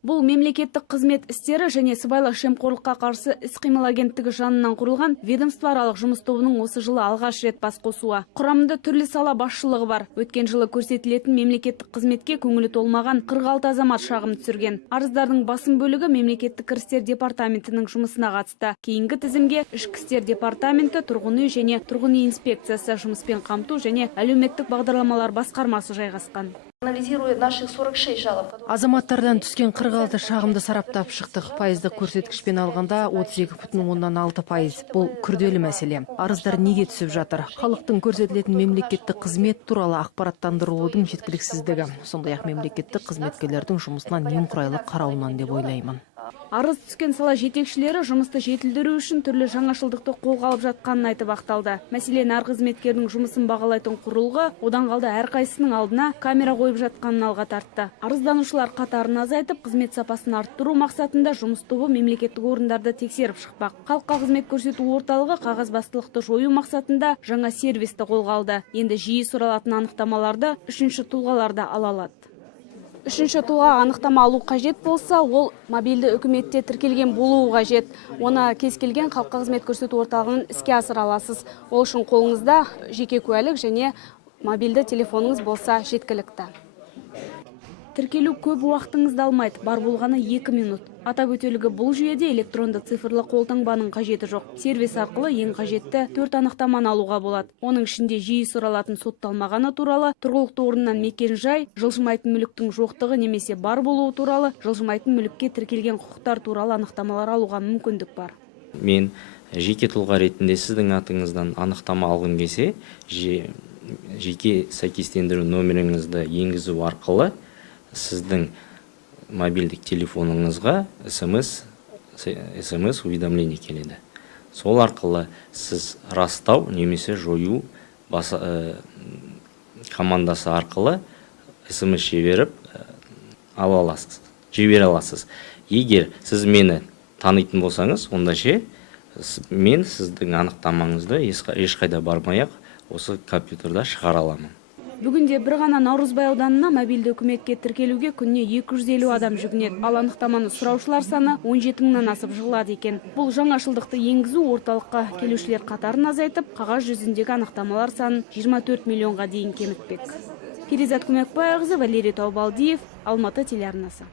Бұл мемлекеттік қызмет істері және сыбайлас жемқорлыққа қарсы іс-қимыл агенттігі жанынан құрылған ведомствоаралық жұмыс тобының осы жылы алғаш рет бас қосуы. Құрамында түрлі сала басшылығы бар. Өткен жылы көрсетілетін мемлекеттік қызметке көңілі толмаған 46 азамат шағым түсірген. Арыздардың басым бөлігі мемлекеттік кірістер департаментінің жұмысына қатысты. Кейінгі тізімге ішкі істер департаменті, тұрғын үй және тұрғын үй инспекциясы, жұмыспен қамту және әлеуметтік бағдарламалар басқармасы жайғасқан. Азаматтардан түскен 46 шағымды сараптап шықтық. Пайыздық көрсеткішпен алғанда 32,6%. Бұл күрделі мәселе. Арыздар неге түсіп жатыр? Халықтың көрсетілетін мемлекеттік қызмет туралы ақпараттандырудың жеткіліксіздігі, сондай-ақ мемлекеттік қызметкерлердің жұмысына немқұрайлы қарауынан деп ойлаймын. Арыз түскен сала жетекшілері жұмысты жетілдіру үшін түрлі жаңашылдықты қолға алып жатқанын айтып ақталды. Мәселен, әр қызметкердің жұмысын бағалайтын құрылғы одан қалды әрқайсысының алдына камера қойып жатқанын алға тартты. Арызданушылар қатарын азайтып, қызмет сапасын арттыру мақсатында жұмыс тобы мемлекеттік орындарды тексеріп шықпақ. Халыққа қызмет көрсету орталығы қағазбастылықты жою мақсатында жаңа сервисті қолға алды. Енді жиі сұралатын анықтамаларды үшінші тұлғаларда ала алады. Үшінші тұлға анықтама алу қажет болса, ол мобильді үкіметте тіркелген болуы қажет. Оны кез келген халыққа қызмет көрсету орталығын іске асыра аласыз. Ол үшін қолыңызда жеке куәлік және мобильді телефоныңыз болса жеткілікті. Тіркелу көп уақытыңызды алмайды, бар болғаны 2 минут. Атап өтелігі бұл жүйеде электронды цифрлы қолтаңбаның қажеті жоқ. Сервис арқылы ең қажетті 4 анықтаманы алуға болады. Оның ішінде жиі сұралатын сотталмағаны туралы, тұрғылықты орнынан мекен-жай, жылжымайтын мүліктің жоқтығы немесе бар болуы туралы, жылжымайтын мүлікке тіркелген құқықтар туралы анықтамалар алуға мүмкіндік бар. Мен жеке тұлға ретінде сіздің атыңыздан анықтама алғым келсе, жеке сәйкестендіру номеріңізді енгізу арқылы сіздің мобильдік телефоныңызға SMS уведомление келеді. Сол арқылы сіз растау немесе жою командасы арқылы SMS жібере аласыз. Егер сіз мені танитын болсаңыз, онда мен сіздің анықтамаңызды ешқайда бармай-ақ осы компьютерда шығара аламын. Бүгінде бір ғана Наурызбай ауданына мобильді үкіметке тіркелуге күніне 250 адам жүгінеді. Ал анықтаманы сұраушылар саны 17 мыңнан асып жығылады екен. Бұл жаңашылдықты енгізу орталыққа келушілер қатарын азайтып, қағаз жүзіндегі анықтамалар санын 24 миллионға дейін кемітпек. Перизат Көмекбайқызы, Валерий Таубалдиев, Алматы телеарнасы.